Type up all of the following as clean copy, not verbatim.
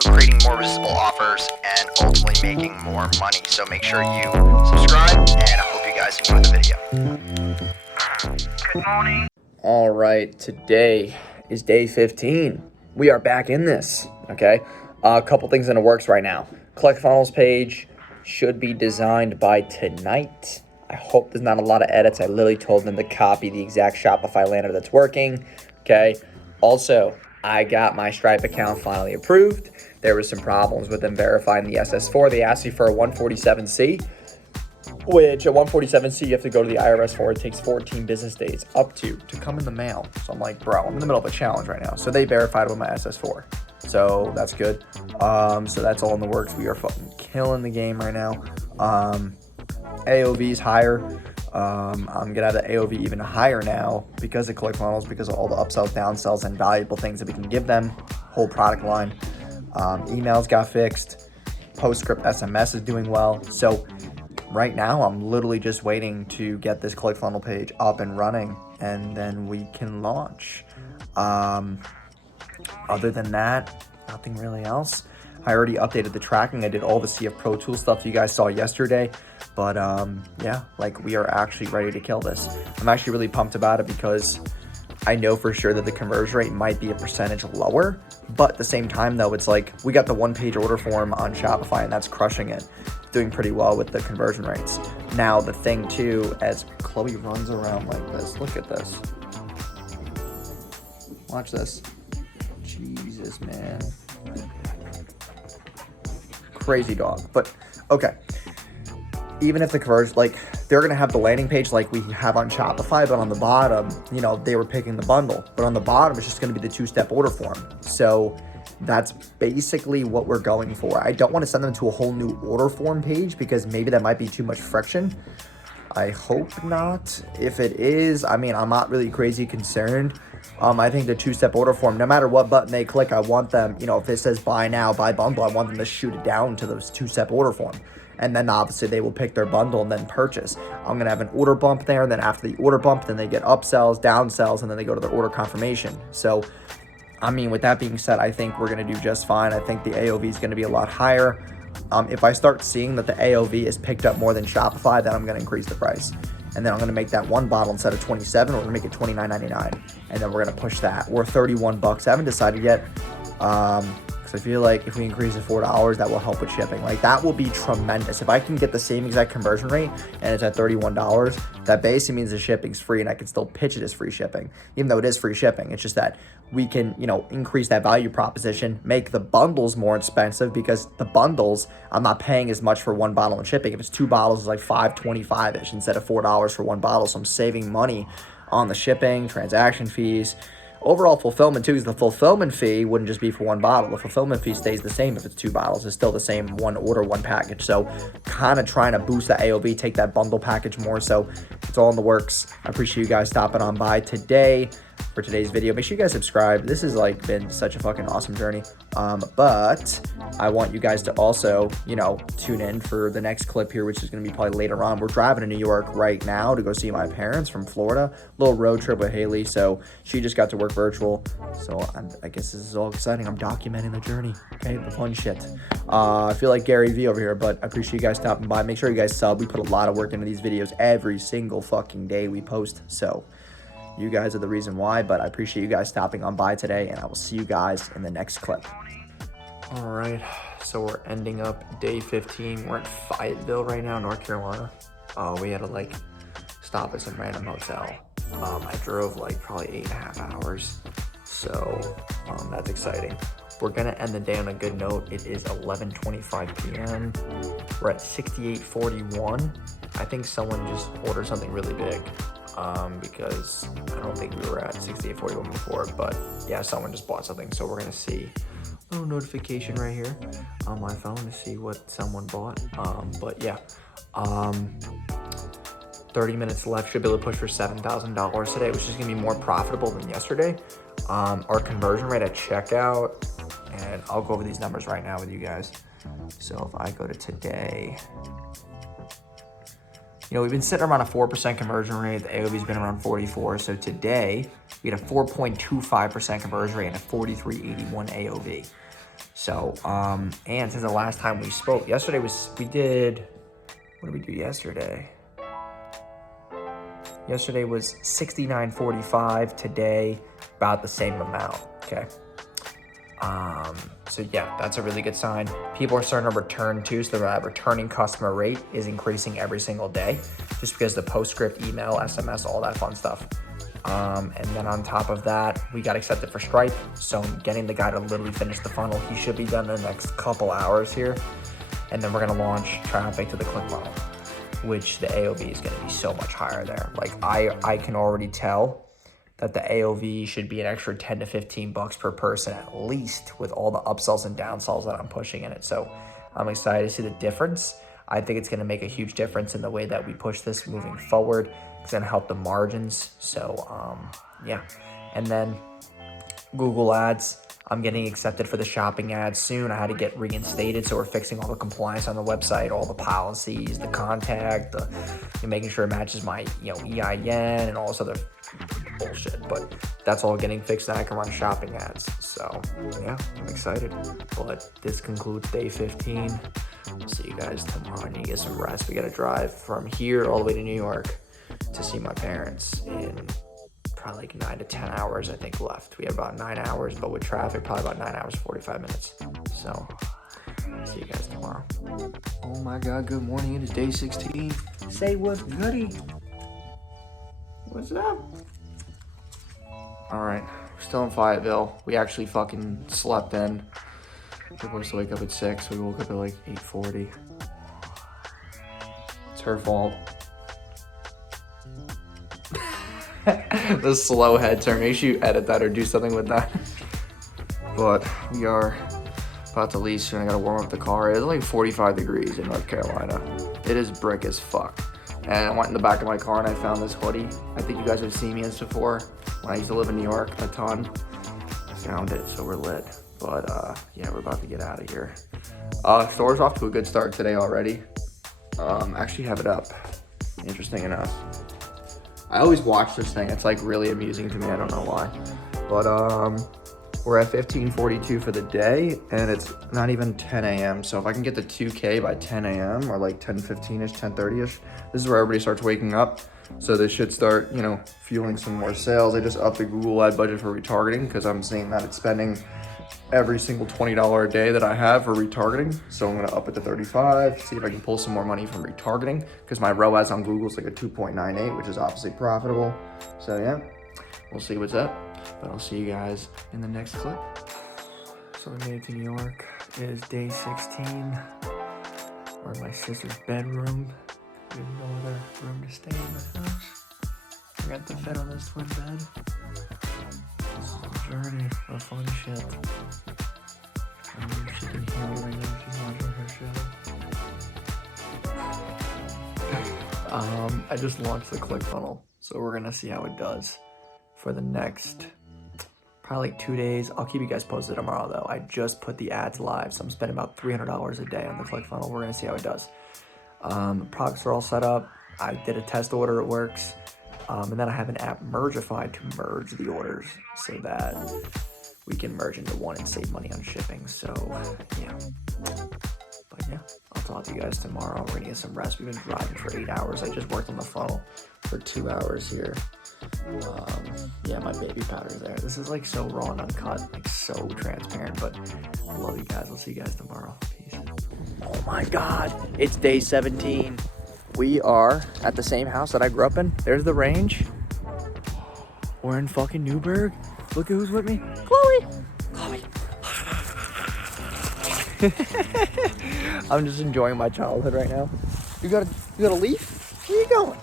creating more visible offers and ultimately making more money. So make sure you subscribe, and I hope you guys enjoy the video. Good morning. All right, today is day 15. We are back in this, okay? A couple things in the works right now. ClickFunnels page should be designed by tonight. I hope there's not a lot of edits. I literally told them to copy the exact Shopify lander that's working, okay? Also, I got my Stripe account finally approved. There were some problems with them verifying the SS4. They asked me for a 147C, which a 147C you have to go to the IRS for. It takes 14 business days up to come in the mail. So I'm like, bro, I'm in the middle of a challenge right now. So they verified with my SS4. So that's good. So that's all in the works. We are fucking killing the game right now. AOV's higher. I'm gonna have the AOV even higher now because of ClickFunnels, because of all the upsells, downsells, and valuable things that we can give them. Whole product line. Emails got fixed. PostScript SMS is doing well. So right now, I'm literally just waiting to get this ClickFunnels page up and running, and then we can launch. Other than that, nothing really else. I already updated the tracking. I did all the CF Pro Tool stuff you guys saw yesterday. But yeah, like, we are actually ready to kill this. I'm actually really pumped about it because I know for sure that the conversion rate might be a percentage lower. But at the same time, though, it's like we got the one-page order form on Shopify, and that's crushing it. Doing pretty well with the conversion rates. Now, the thing, too, as Chloe runs around like this, look at this. Watch this. Jesus, man. Crazy dog. But, okay. Even if the conversion, like, they're going to have the landing page like we have on Shopify, but on the bottom, they were picking the bundle. But on the bottom, it's just going to be the two-step order form. So that's basically what we're going for. I don't want to send them to a whole new order form page because maybe that might be too much friction. I hope not. If it is, I mean, I'm not really crazy concerned. I think the two-step order form, no matter what button they click, I want them, if it says buy now, buy bundle, I want them to shoot it down to those two-step order form. And then obviously they will pick their bundle and then purchase. I'm going to have an order bump there. And then after the order bump, then they get upsells, downsells, and then they go to their order confirmation. So, I mean, with that being said, I think we're going to do just fine. I think the AOV is going to be a lot higher. If I start seeing that the AOV is picked up more than Shopify, then I'm going to increase the price. And then I'm going to make that one bottle instead of $27, we're going to make it $29.99. And then we're going to push that. We're $31. I haven't decided yet. I feel like if we increase it $4, that will help with shipping. Like, that will be tremendous. If I can get the same exact conversion rate and it's at $31, that basically means the shipping's free, and I can still pitch it as free shipping, even though it is free shipping. It's just that we can, increase that value proposition, make the bundles more expensive, because the bundles, I'm not paying as much for one bottle in shipping. If it's 2 bottles, it's like $5.25-ish instead of $4 for one bottle. So I'm saving money on the shipping, transaction fees. Overall fulfillment, too, is the fulfillment fee wouldn't just be for one bottle. The fulfillment fee stays the same if it's 2 bottles. It's still the same, one order, one package. So kind of trying to boost that AOV, take that bundle package more. So it's all in the works. I appreciate you guys stopping on by today for today's video. Make sure you guys subscribe. This has been such a fucking awesome journey. But I want you guys to also, tune in for the next clip here, which is going to be probably later on. We're driving to New York right now to go see my parents from Florida. Little road trip with Haley. So she just got to work virtual. So I guess this is all exciting. I'm documenting the journey. Okay, the fun shit. I feel like Gary Vee over here, but I appreciate you guys stopping by. Make sure you guys sub. We put a lot of work into these videos every single fucking day we post. So you guys are the reason why, but I appreciate you guys stopping on by today, and I will see you guys in the next clip. All right, so we're ending up day 15. We're in Fayetteville right now, North Carolina. We had to stop at some random hotel. I drove probably 8.5 hours, so that's exciting. We're gonna end the day on a good note. It is 11:25 p.m. We're at 68.41. I think someone just ordered something really big. Because I don't think we were at 68.41 before, but yeah, someone just bought something. So we're gonna see a little notification right here on my phone to see what someone bought. But yeah, 30 minutes left. Should be able to push for $7,000 today, which is gonna be more profitable than yesterday. Our conversion rate at checkout, and I'll go over these numbers right now with you guys. So if I go to today, we've been sitting around a 4% conversion rate. The AOV's been around 44. So today we had a 4.25% conversion rate and a 43.81 AOV. So, and since the last time we spoke, what did we do yesterday? Yesterday was $69.45. Today, about the same amount, okay? So yeah, that's a really good sign. People are starting to return too, so the returning customer rate is increasing every single day, just because the postscript, email, SMS, all that fun stuff. And then on top of that, we got accepted for Stripe, so I'm getting the guy to literally finish the funnel. He should be done in the next couple hours here, and then we're gonna launch traffic to the click funnel, which the AOV is gonna be so much higher there. Like I can already tell that the AOV should be an extra 10 to 15 bucks per person at least, with all the upsells and downsells that I'm pushing in it. So I'm excited to see the difference. I think it's gonna make a huge difference in the way that we push this moving forward. It's gonna help the margins. So yeah. And then Google Ads, I'm getting accepted for the shopping ads soon. I had to get reinstated, so we're fixing all the compliance on the website, all the policies, the contact, making sure it matches my EIN and all this other bullshit. But that's all getting fixed, and I can run shopping ads. So yeah, I'm excited. But this concludes day 15. I'll see you guys tomorrow. I need to get some rest. We gotta drive from here all the way to New York to see my parents in probably like 9 to 10 hours, I think, left. We have about 9 hours, but with traffic, probably about 9 hours, 45 minutes. So, see you guys tomorrow. Oh my God, good morning. It is day 16. Say what's goody. What's up? All right, we're still in Fayetteville. We actually fucking slept in. We're supposed to wake up at 6. We woke up at like 8:40. It's her fault. The slow head turn. Make sure you edit that or do something with that. But we are about to leave soon. I gotta warm up the car. It's like 45 degrees in North Carolina. It is brick as fuck. And I went in the back of my car and I found this hoodie. I think you guys have seen me in this before. When I used to live in New York a ton. I found it, so we're lit. But yeah, we're about to get out of here. Store's off to a good start today already. Actually have it up. Interesting enough. I always watch this thing. It's like really amusing to me. I don't know why. But we're at 15:42 for the day, and it's not even 10 a.m. So if I can get the 2K by 10 a.m. or like 10:15ish, 10:30ish, this is where everybody starts waking up. So this should start, fueling some more sales. I just upped the Google ad budget for retargeting because I'm seeing that it's spending every single $20 a day that I have for retargeting. So I'm gonna up it to 35, see if I can pull some more money from retargeting, because my ROAS on Google is like a 2.98, which is obviously profitable. So yeah, we'll see what's up, but I'll see you guys in the next clip. So we made it to New York. It is day 16. We're in my sister's bedroom. We have no other room to stay in this house. I got to fit on this twin bed. This is a journey of fun shit. I mean, she can hear me right now. She's watching her show. I just launched the ClickFunnels, so we're gonna see how it does for the next probably like 2 days. I'll keep you guys posted tomorrow though. I just put the ads live, so I'm spending about $300 a day on the ClickFunnels. We're gonna see how it does. Products are all set up. I did a test order, it works. And then I have an app Mergified to merge the orders so that we can merge into one and save money on shipping. So yeah, but yeah, I'll talk to you guys tomorrow. We're gonna get some rest. We've been driving for 8 hours. I just worked on the funnel for 2 hours here. Yeah, my baby powder's there. This is like so raw and uncut, like so transparent, but I love you guys. I'll see you guys tomorrow. Peace. Oh my God, it's day 17. We are at the same house that I grew up in. There's the range. We're in fucking Newburgh. Look at who's with me. Chloe. I'm just enjoying my childhood right now. You got a leaf? Where you going?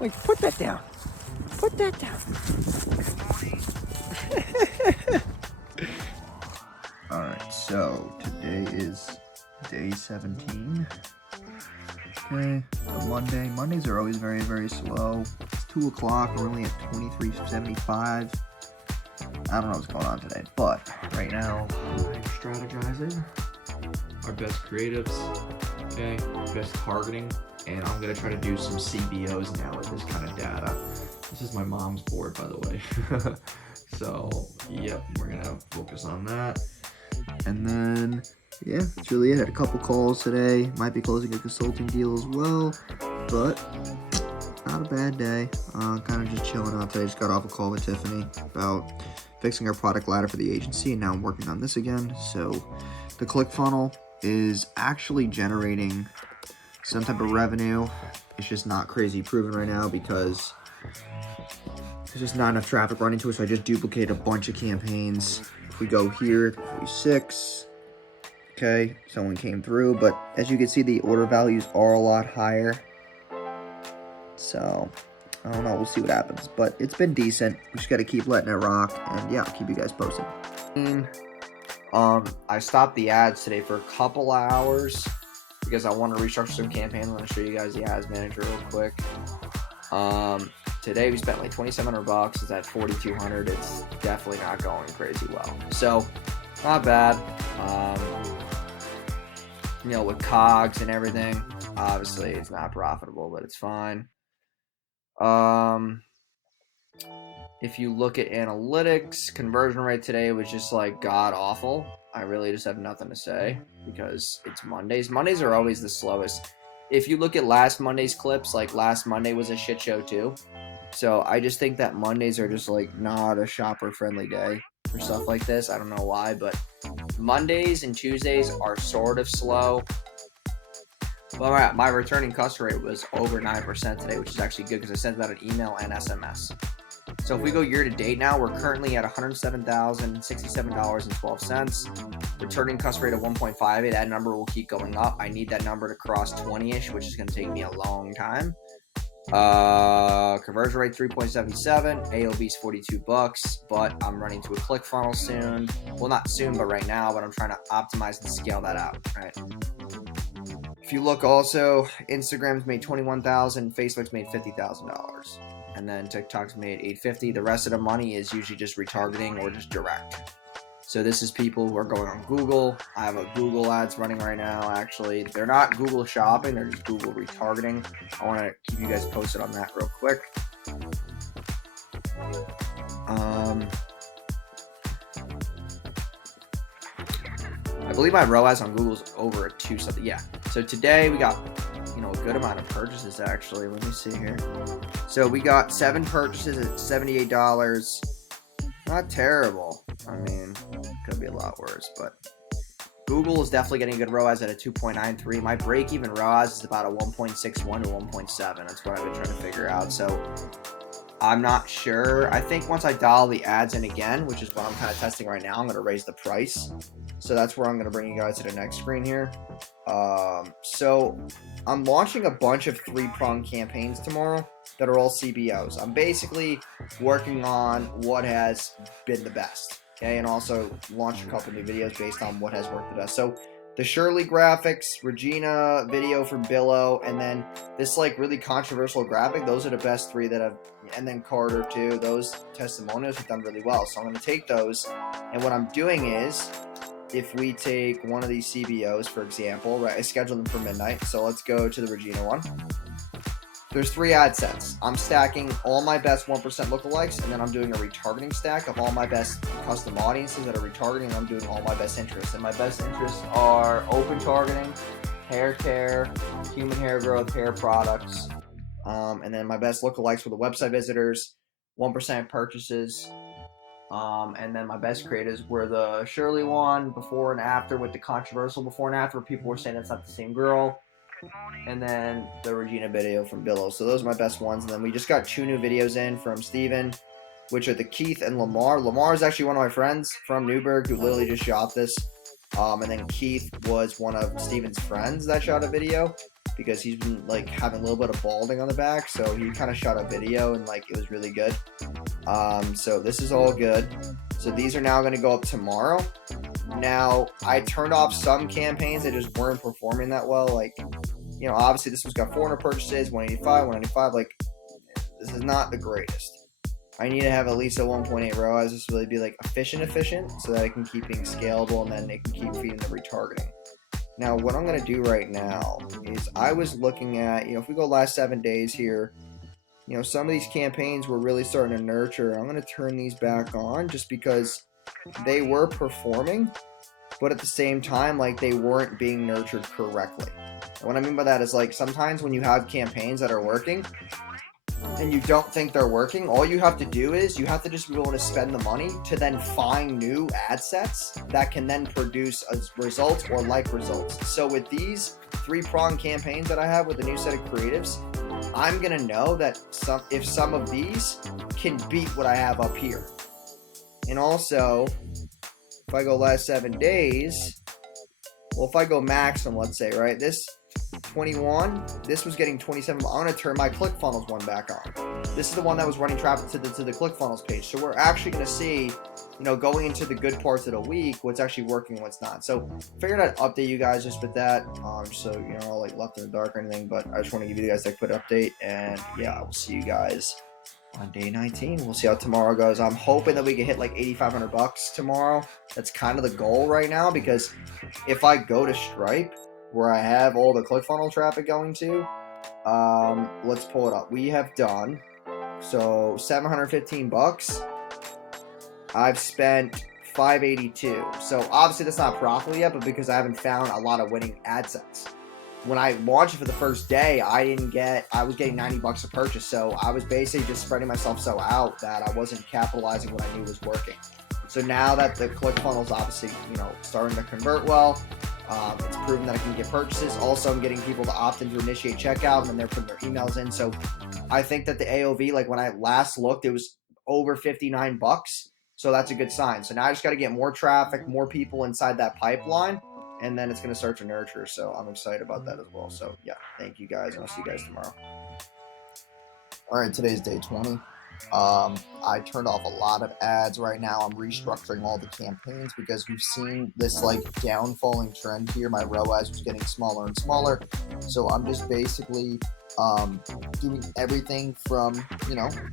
Like, put that down. Put that down. All right, so today is day 17. Okay, Monday. Mondays are always very, very slow. It's 2 o'clock. We're only at 23.75. I don't know what's going on today, but right now I'm strategizing our best creatives, okay, best targeting, and I'm gonna try to do some CBOs now with this kind of data. This is my mom's board, by the way. So, yep, we're gonna focus on that. And then, yeah, that's really it. Had a couple calls today. Might be closing a consulting deal as well, but not a bad day. Kind of just chilling out today. Just got off a call with Tiffany about fixing our product ladder for the agency, and now I'm working on this again. So the ClickFunnels is actually generating some type of revenue. It's just not crazy proven right now because there's just not enough traffic running to it. So I just duplicated a bunch of campaigns. If we go here, 46, okay, someone came through, but as you can see, the order values are a lot higher. So I don't know, we'll see what happens, but it's been decent. We just got to keep letting it rock, and yeah, I'll keep you guys posted. I stopped the ads today for a couple hours because I want to restructure some campaigns. I'm going to show you guys the ads manager real quick. Today we spent like $2,700. It's at $4,200. It's definitely not going crazy well. So not bad. With COGS and everything, obviously it's not profitable, but it's fine. If you look at analytics, conversion rate today was just like god awful. I really just have nothing to say because it's Mondays. Mondays are always the slowest. If you look at last Monday's clips, like last Monday was a shit show too. So I just think that Mondays are just like not a shopper friendly day for stuff like this. I don't know why, but Mondays and Tuesdays are sort of slow. Well, my returning customer rate was over 9% today, which is actually good because I sent out an email and SMS. So if we go year to date now, we're currently at $107,067.12. Returning customer rate of 1.58. That number will keep going up. I need that number to cross 20-ish, which is going to take me a long time. Conversion rate 3.77. AOV is $42, but I'm running to a ClickFunnels soon. Well, not soon, but right now. But I'm trying to optimize and scale that out. Right. If you look, also Instagram's made $21,000, Facebook's made $50,000, and then TikTok's made $850. The rest of the money is usually just retargeting or just direct. So this is people who are going on Google. I have a Google ads running right now. Actually, they're not Google shopping; they're just Google retargeting. I want to keep you guys posted on that real quick. I believe my ROAS on Google's over a 2 something. Yeah. So today we got, a good amount of purchases actually. Let me see here. So we got 7 purchases at $78. Not terrible. I mean, could be a lot worse, but Google is definitely getting a good ROAS at a 2.93. My break-even ROAS is about a 1.61 to 1.7. That's what I've been trying to figure out. So I'm not sure. I think once I dial the ads in again, which is what I'm kind of testing right now, I'm going to raise the price. So that's where I'm going to bring you guys to the next screen here. So I'm launching a bunch of 3-pronged campaigns tomorrow that are all CBOs. I'm basically working on what has been the best, okay, and also launch a couple new videos based on what has worked the best. So the Shirley graphics, Regina video from Billow, and then this like really controversial graphic. Those are the best 3 that have, and then Carter too. Those testimonials have done really well. So I'm going to take those, and what I'm doing is, if we take one of these CBOs, for example, right, I scheduled them for midnight. So let's go to the Regina one. There's 3 ad sets. I'm stacking all my best 1% lookalikes, and then I'm doing a retargeting stack of all my best custom audiences that are retargeting, and I'm doing all my best interests. And my best interests are open targeting, hair care, human hair growth, hair products. And then my best lookalikes were the website visitors, 1% purchases, and then my best creatives were the Shirley one, before and after, with the controversial before and after, where people were saying it's not the same girl, and then the Regina video from Billow. So those are my best ones. And then we just got 2 new videos in from Steven, which are the Keith and Lamar. Lamar is actually one of my friends from Newburgh who literally just shot this. And then Keith was one of Steven's friends that shot a video because he's been like having a little bit of balding on the back. So he kind of shot a video and like it was really good. So this is all good. So these are now going to go up tomorrow. Now, I turned off some campaigns that just weren't performing that well. Like, obviously this one's got 400 purchases, 185, 195. Like, this is not the greatest. I need to have at least a 1.8 ROAS. This really be like efficient, so that I can keep being scalable and then it can keep feeding the retargeting. Now, what I'm going to do right now is I was looking at, if we go last 7 days here, some of these campaigns were really starting to nurture. I'm going to turn these back on just because they were performing, but at the same time, like, they weren't being nurtured correctly. And what I mean by that is, like, sometimes when you have campaigns that are working and you don't think they're working, all you have to do is you have to just be willing to spend the money to then find new ad sets that can then produce results or like results. So with these 3-pronged campaigns that I have with the new set of creatives, I'm going to know that if some of these can beat what I have up here. And also, if I go last 7 days, well, if I go maximum, let's say, right, this 21, this was getting 27. I'm going to turn my ClickFunnels one back on. This is the one that was running traffic to the ClickFunnels page. So we're actually going to see, going into the good parts of the week, what's actually working and what's not. So figured I'd update you guys just with that. So, like left in the dark or anything, but I just want to give you guys that quick update. And yeah, I will see you guys on day 19. We'll see how tomorrow goes. I'm hoping that we can hit like $8,500 tomorrow. That's kind of the goal right now, because if I go to Stripe, where I have all the ClickFunnels traffic going to, let's pull it up. We have done, so $715. I've spent $582. So obviously that's not profitable yet, but because I haven't found a lot of winning ad sets. When I launched it for the first day, I was getting $90 a purchase. So I was basically just spreading myself so out that I wasn't capitalizing what I knew was working. So now that the ClickFunnels obviously, starting to convert well, it's proven that I can get purchases. Also, I'm getting people to opt in to initiate checkout, and then they're putting their emails in. So I think that the AOV, like when I last looked, it was over $59. So that's a good sign. So now I just got to get more traffic, more people inside that pipeline, and then it's going to start to nurture. So I'm excited about that as well. So yeah, thank you guys, and I'll see you guys tomorrow. All right, today's day 20. I turned off a lot of ads right now. I'm restructuring all the campaigns because we've seen this like downfalling trend here. My ROAS was getting smaller and smaller. So I'm just basically doing everything from,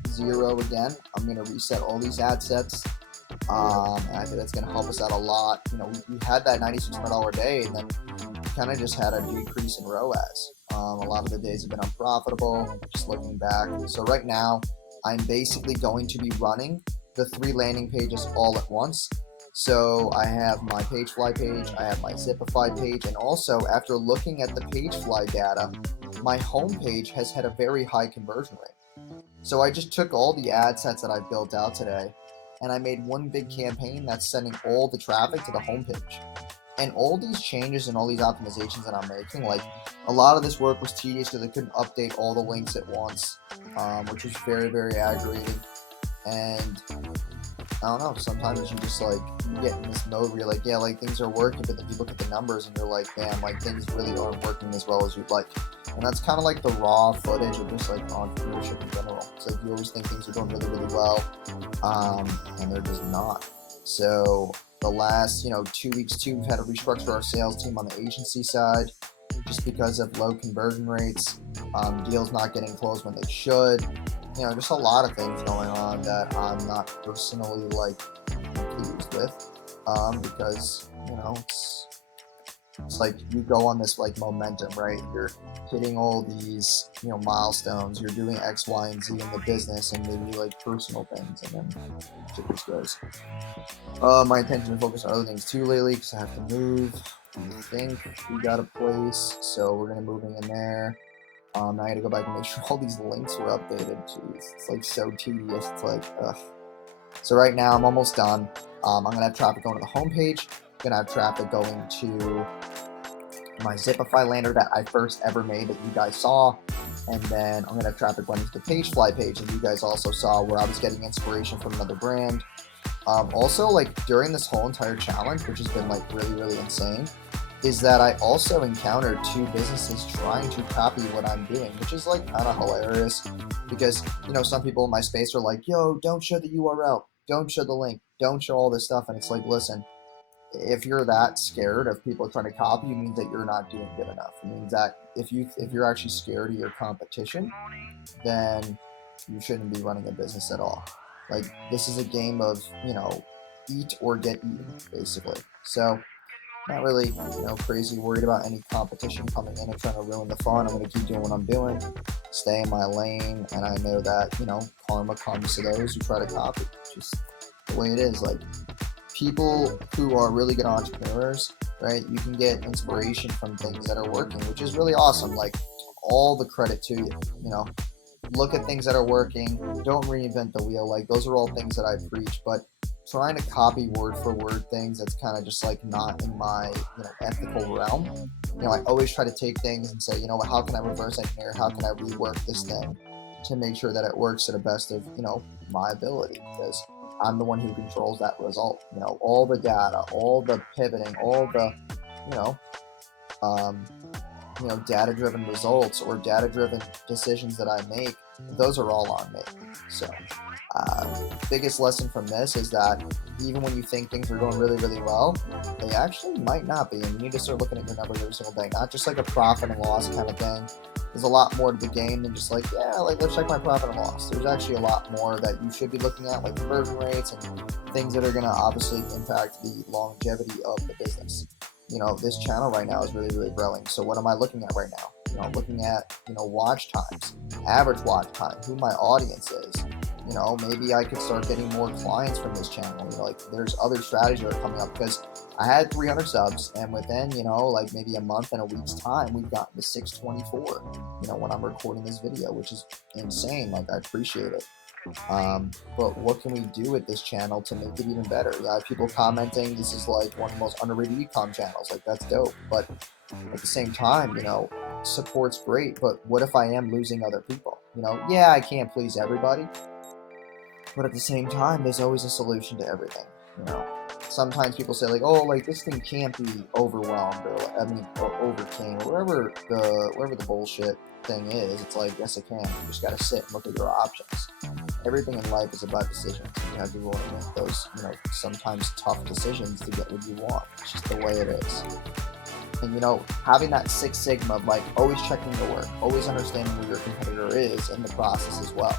zero again. I'm going to reset all these ad sets. And I think that's going to help us out a lot. We had that $9,600 day, and then kind of just had a decrease in ROAS. A lot of the days have been unprofitable, just looking back. So right now, I'm basically going to be running the 3 landing pages all at once. So I have my Pagefly page, I have my Shopify page, and also after looking at the Pagefly data, my homepage has had a very high conversion rate. So I just took all the ad sets that I built out today, and I made one big campaign that's sending all the traffic to the homepage. And all these changes and all these optimizations that I'm making, like a lot of this work was tedious because I couldn't update all the links at once, which was very, very aggravating. And I don't know, sometimes you just like, you get in this mode where you're like, yeah, like things are working, but then you look at the numbers and you're like, damn, like things really aren't working as well as you'd like. And that's kind of like the raw footage of just like entrepreneurship in general. It's like you always think things are going really, really well, and they're just not. So the last, 2 weeks too, we've had to restructure our sales team on the agency side just because of low conversion rates, deals not getting closed when they should. Just a lot of things going on that I'm not personally like pleased with, because it's like you go on this like momentum, right? You're hitting all these milestones. You're doing X, Y, and Z in the business, and maybe like personal things, and then shit just goes. My intention to focus on other things too lately because I have to move. I think we got a place, so we're gonna moving in there. Now I gotta go back and make sure all these links were updated. Jeez, it's like so tedious. It's like, ugh. So right now I'm almost done. I'm gonna have traffic going to the homepage. I'm gonna have traffic going to my Shopify lander that I first ever made that you guys saw, and then I'm gonna have traffic going to the Pagefly page that you guys also saw, where I was getting inspiration from another brand. Also, like during this whole entire challenge, which has been like really, really insane, is that I also encountered 2 businesses trying to copy what I'm doing, which is like kind of hilarious because, some people in my space are like, yo, don't show the URL, don't show the link, don't show all this stuff. And it's like, listen, if you're that scared of people trying to copy you, means that you're not doing good enough. It means that if you're actually scared of your competition, then you shouldn't be running a business at all. Like, this is a game of, eat or get eaten, basically. So not really, crazy worried about any competition coming in and trying to ruin the fun. I'm going to keep doing what I'm doing, stay in my lane, and I know that, karma comes to those who try to copy. Just the way it is. Like, people who are really good entrepreneurs, right? You can get inspiration from things that are working, which is really awesome. Like, all the credit to you, you know. Look at things that are working. Don't reinvent the wheel. Like, those are all things that I preach, but trying to copy word for word things, that's kind of just like not in my, ethical realm. I always try to take things and say, how can I reverse engineer? How can I rework this thing to make sure that it works to the best of, my ability? Because I'm the one who controls that result. All the data, all the pivoting, all the, you know, um, data-driven results or data-driven decisions that I make, those are all on me. So, biggest lesson from this is that even when you think things are going really, really well, they actually might not be. And you need to start looking at your numbers every single day, not just like a profit and loss kind of thing. There's a lot more to the game than just like, let's check my profit and loss. There's actually a lot more that you should be looking at, like conversion rates and things that are going to obviously impact the longevity of the business. This channel right now is really, really growing. So what am I looking at right now? Looking at, watch times, average watch time, who my audience is. Maybe I could start getting more clients from this channel. Like, there's other strategies that are coming up, because I had 300 subs, and within, like maybe a month and a week's time, we've gotten to 624, when I'm recording this video, which is insane. Like, I appreciate it. But what can we do with this channel to make it even better? I have people commenting, this is like one of the most underrated ecom channels. Like, that's dope. But at the same time, support's great, but what if I am losing other people? I can't please everybody, but at the same time, there's always a solution to everything. Sometimes people say like, oh, like this thing can't be overwhelmed, or overcame, or wherever the bullshit thing is. It's like, yes, it can. You just got to sit and look at your options. Everything in life is about decisions. You have to be willing to make those, sometimes tough decisions to get what you want. It's just the way it is. And, having that Six Sigma of like always checking the work, always understanding where your competitor is in the process as well.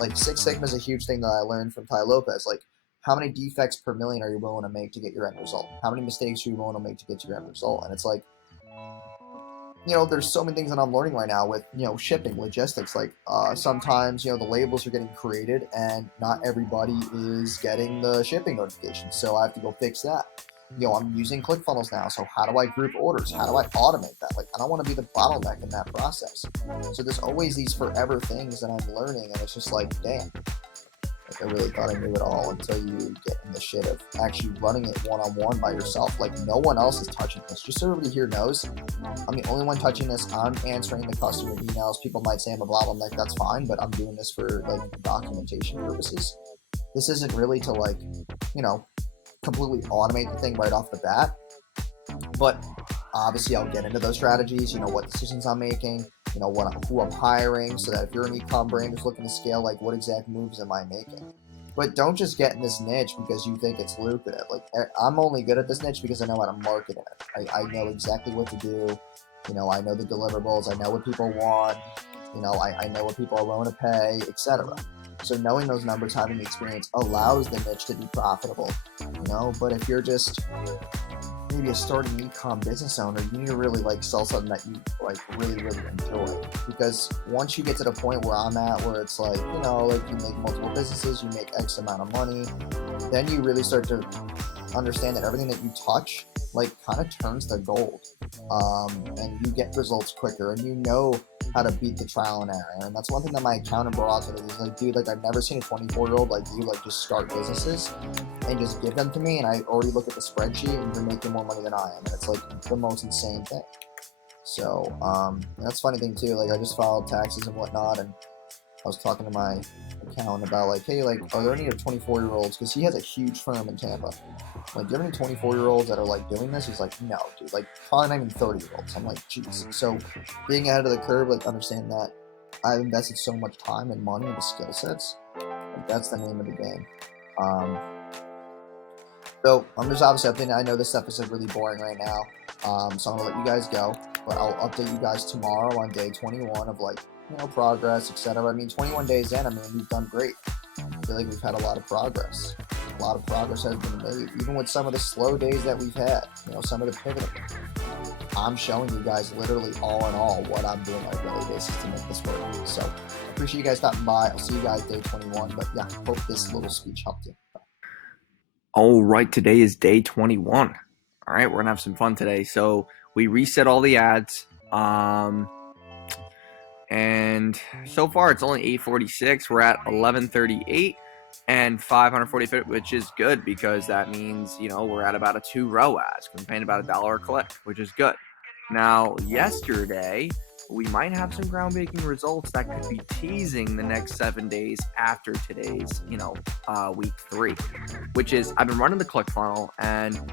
Like, Six Sigma is a huge thing that I learned from Ty Lopez. Like, how many defects per million are you willing to make to get your end result? How many mistakes are you willing to make to get your end result? And it's like, there's so many things that I'm learning right now with, shipping, logistics. Like, sometimes, the labels are getting created and not everybody is getting the shipping notifications. So I have to go fix that. I'm using ClickFunnels now. So how do I group orders? How do I automate that? Like, I don't want to be the bottleneck in that process. So there's always these forever things that I'm learning. And it's just like, damn. Like, I really thought I knew it all until you get in the shit of actually running it one-on-one by yourself. Like, no one else is touching this. Just so everybody here knows, I'm the only one touching this. I'm answering the customer emails. People might say I'm a blah, blah, like, that's fine, but I'm doing this for, like, documentation purposes. This isn't really to, like, completely automate the thing right off the bat. But obviously I'll get into those strategies, what decisions I'm making, who I'm hiring, so that if you're an e-com brand who's looking to scale, like, what exact moves am I making? But don't just get in this niche because you think it's lucrative. Like, I'm only good at this niche because I know how to market it. I know exactly what to do. I know the deliverables. I know what people want. I know what people are willing to pay, etc. So knowing those numbers, having the experience, allows the niche to be profitable. But if you're just maybe a starting e-com business owner, you need to really like sell something that you like really, really enjoy. Because once you get to the point where I'm at, where it's like, like you make multiple businesses, you make X amount of money, then you really start to understand that everything that you touch like kind of turns to gold. And you get results quicker, and how to beat the trial and error. And that's one thing that my accountant brought out to me. He's like, dude, like, I've never seen a 24-year-old like you like just start businesses and just give them to me, and I already look at the spreadsheet and you're making more money than I am. And it's like the most insane thing. So that's a funny thing too. Like, I just filed taxes and whatnot, and I was talking to my accountant about like, hey, like, are there any 24-year-olds? Because he has a huge firm in Tampa. Like, do you have any 24-year-olds that are like doing this? He's like, no, dude. Like, probably not even 30-year-olds. I'm like, jeez. So being ahead of the curve, like, understand that I've invested so much time and money into skill sets. Like, that's the name of the game. So I'm just obviously updating. I know this stuff is really boring right now. So I'm gonna let you guys go, but I'll update you guys tomorrow on day 21 of like, progress, etc. I mean, 21 days in, we've done great. I feel like we've had a lot of progress. A lot of progress has been made, even with some of the slow days that we've had, some of the pivoting. I'm showing you guys literally all in all what I'm doing on a daily basis to make this work. So I appreciate you guys stopping by. I'll see you guys day 21, but yeah, hope this little speech helped you. All right, today is day 21. All right, we're gonna have some fun today. So we reset all the ads, and so far it's only 8:46. We're at 11:38 and 540, which is good because that means we're at about a 2 ROAS. We're paying about $1 a click, which is good. Now, yesterday we might have some groundbreaking results that could be teasing the next 7 days after today's, week 3, which is I've been running the ClickFunnels and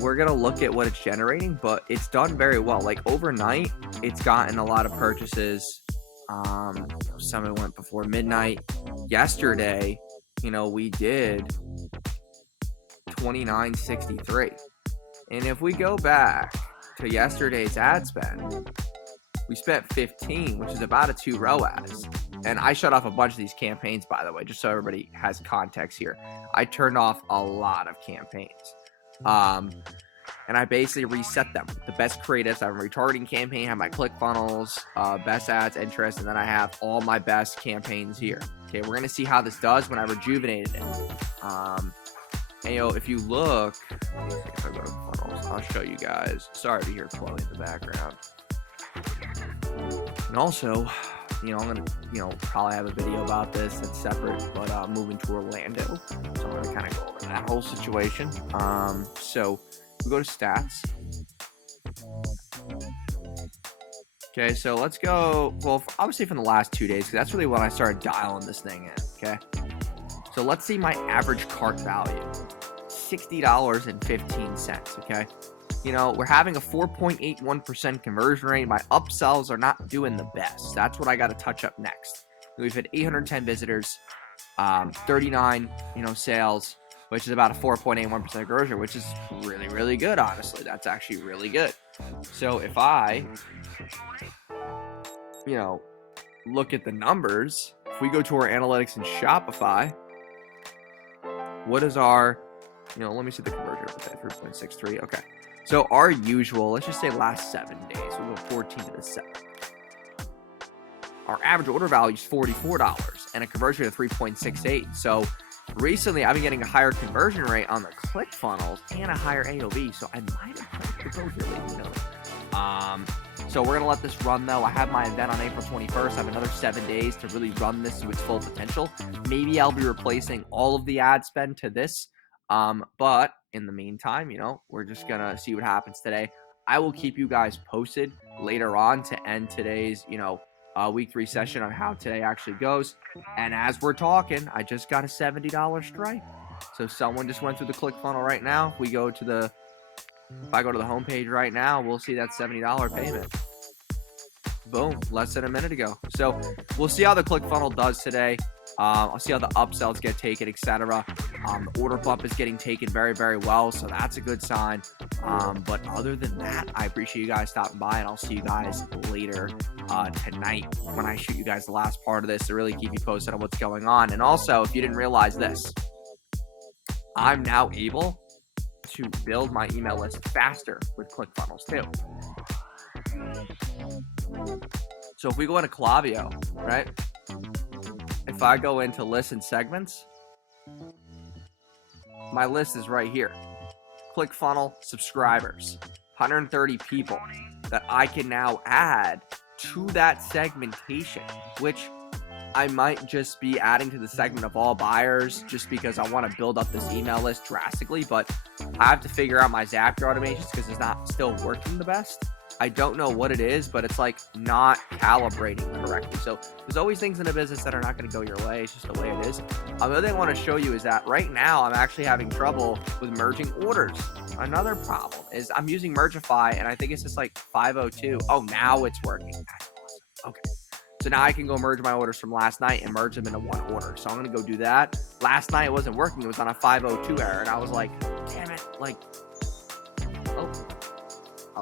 we're going to look at what it's generating, but it's done very well. Like overnight, it's gotten a lot of purchases. Some of it went before midnight. Yesterday, we did 2963. And if we go back to yesterday's ad spend, we spent 15, which is about a 2 ROAS. And I shut off a bunch of these campaigns, by the way, just so everybody has context here. I turned off a lot of campaigns. And I basically reset them. The best creatives, I have a retargeting campaign, I have my ClickFunnels, best ads, interest, and then I have all my best campaigns here. Okay, we're going to see how this does when I rejuvenated it. And if you look, if I go to funnels, I'll show you guys. Sorry to hear Chloe in the background. And also, I'm gonna, probably have a video about this that's separate, but moving to Orlando, so I'm gonna kind of go over that whole situation. So we go to stats. Okay, so let's go. Well, obviously from the last 2 days, because that's really when I started dialing this thing in. Okay, so let's see my average cart value, $60.15. Okay. We're having a 4.81% conversion rate. My upsells are not doing the best. That's what I got to touch up next. We've had 810 visitors, 39, sales, which is about a 4.81% conversion, which is really, really good, honestly. That's actually really good. So if I, look at the numbers, if we go to our analytics in Shopify, what is our, let me see the conversion rate, 3.63. Okay. So our usual, let's just say last 7 days, we'll go 14 to the 7th. Our average order value is $44 and a conversion rate of 3.68. So recently I've been getting a higher conversion rate on the ClickFunnels and a higher AOV. So I might have clicked the both really, So we're going to let this run though. I have my event on April 21st. I have another 7 days to really run this to its full potential. Maybe I'll be replacing all of the ad spend to this. But in the meantime, we're just going to see what happens today. I will keep you guys posted later on to end today's, week 3 session on how today actually goes. And as we're talking, I just got a $70 strike. So someone just went through the ClickFunnels right now. If I go to the homepage right now, we'll see that $70 payment. Boom, less than a minute ago. So we'll see how the ClickFunnels does today. I'll see how the upsells get taken, etc. The order bump is getting taken very, very well, so that's a good sign. But other than that, I appreciate you guys stopping by, and I'll see you guys later tonight when I shoot you guys the last part of this to really keep you posted on what's going on. And also, if you didn't realize this, I'm now able to build my email list faster with ClickFunnels too. So if we go into Klaviyo, right? If I go into list and segments, my list is right here. ClickFunnels subscribers, 130 people that I can now add to that segmentation, which I might just be adding to the segment of all buyers just because I want to build up this email list drastically, but I have to figure out my Zapier automations because it's not still working the best. I don't know what it is, but it's like not calibrating correctly. So there's always things in a business that are not going to go your way. It's just the way it is. The other thing I want to show you is that right now I'm actually having trouble with merging orders. Another problem is I'm using Mergify and I think it's just like 502. Oh, now it's working. That's awesome. Okay. So now I can go merge my orders from last night and merge them into one order. So I'm going to go do that. Last night it wasn't working. It was on a 502 error. And I was like, damn it.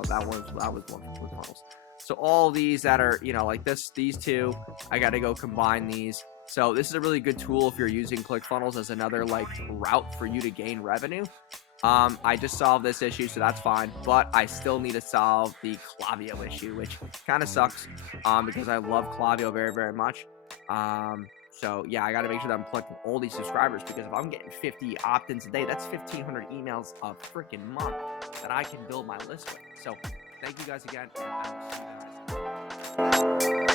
That was one for ClickFunnels. So all these that are, like these two, I got to go combine these. So this is a really good tool if you're using ClickFunnels as another route for you to gain revenue. I just solved this issue, so that's fine. But I still need to solve the Klaviyo issue, which kind of sucks because I love Klaviyo very, very much. So yeah, I got to make sure that I'm collecting all these subscribers, because if I'm getting 50 opt-ins a day, that's 1,500 emails a freaking month that I can build my list with. So thank you guys again, and I will see you guys.